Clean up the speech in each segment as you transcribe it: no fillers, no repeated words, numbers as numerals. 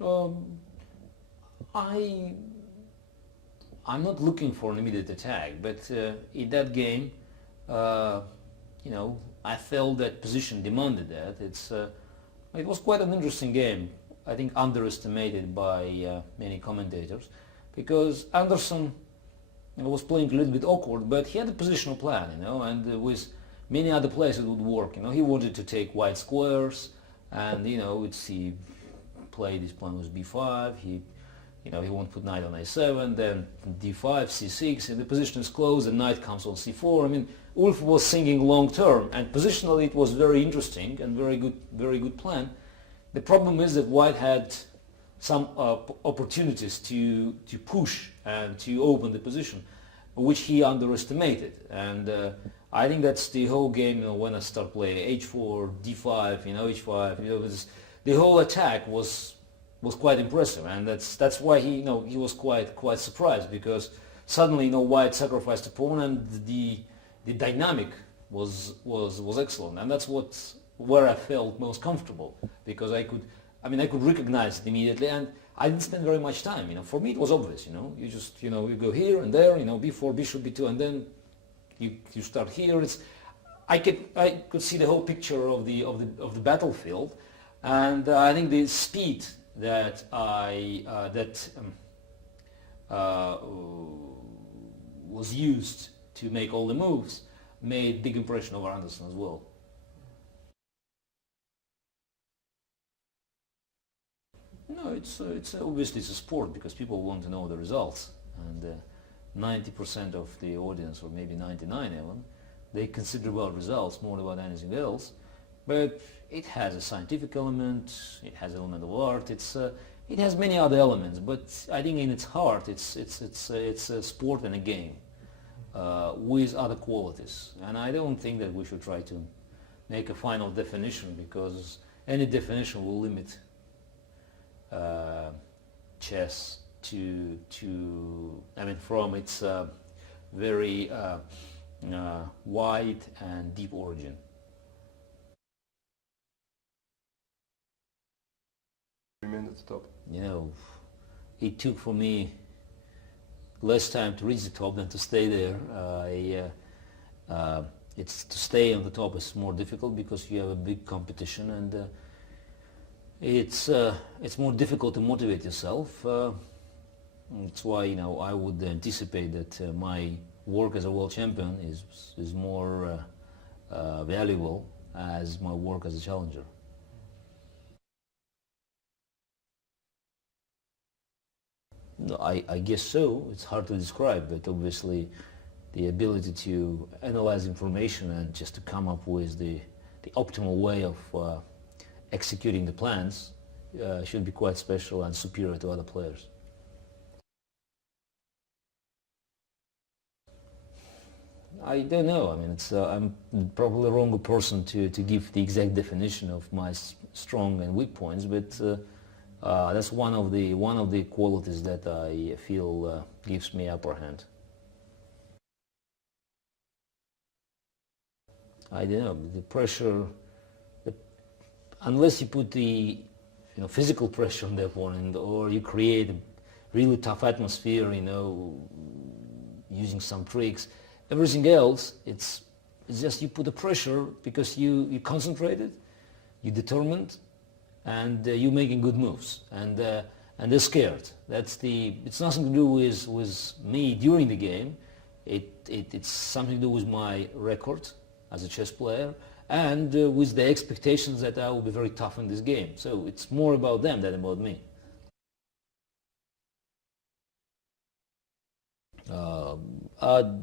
Um, I I'm not looking for an immediate attack, but in that game, uh, I felt that position demanded that. It was quite an interesting game. I think underestimated by many commentators, because Andersson was playing a little bit awkward, but he had a positional plan, and with many other players it would work. He wanted to take wide squares, and he played his plan was b5. He won't put knight on a7, then d5, c6, and the position is closed, and knight comes on c4. I mean, Ulf was thinking long term, and positionally it was very interesting and very good plan. The problem is that White had some opportunities to push and to open the position, which he underestimated. And I think that's the whole game. When I start playing h4, d5, h5, the whole attack was quite impressive, and that's why he was quite surprised, because suddenly White sacrificed a pawn, and the dynamic was excellent, and that's where I felt most comfortable, because I could recognize it immediately, and I didn't spend very much time. For me it was obvious. You just you go here and there. B4, bishop, b2, and then you start here. I could see the whole picture of the battlefield, and I think the speed that was used to make all the moves made big impression over Andersson as well. No, it's obviously it's a sport, because people want to know the results, and 90% of the audience, or maybe 99 even, they consider about results more about anything else. But it has a scientific element, it has an element of art, it has many other elements, but I think in its heart it's a sport and a game with other qualities. And I don't think that we should try to make a final definition, because any definition will limit chess from its very wide and deep origin. Remained at the top. It took for me less time to reach the top than to stay there. It's to stay on the top is more difficult, because you have a big competition, and it's more difficult to motivate yourself. That's why I would anticipate that my work as a world champion is more valuable as my work as a challenger. No, I guess so. It's hard to describe, but obviously the ability to analyze information and just to come up with the optimal way of executing the plans should be quite special and superior to other players. I don't know. I'm probably the wrong person to give the exact definition of my strong and weak points, but that's one of the qualities that I feel gives me upper hand. I don't know, the pressure, unless you put the physical pressure on the opponent, or you create a really tough atmosphere, using some tricks. Everything else, it's just you put the pressure because you concentrated, you determined, and you're making good moves, and they're scared. It's nothing to do with me during the game. It's something to do with my record as a chess player, and with the expectations that I will be very tough in this game. So it's more about them than about me.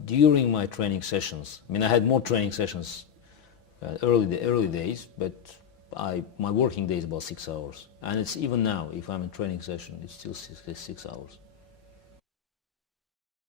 During my training sessions, I had more training sessions early days, but my working day is about 6 hours, and it's even now, if I'm in training session, it's still 6 hours.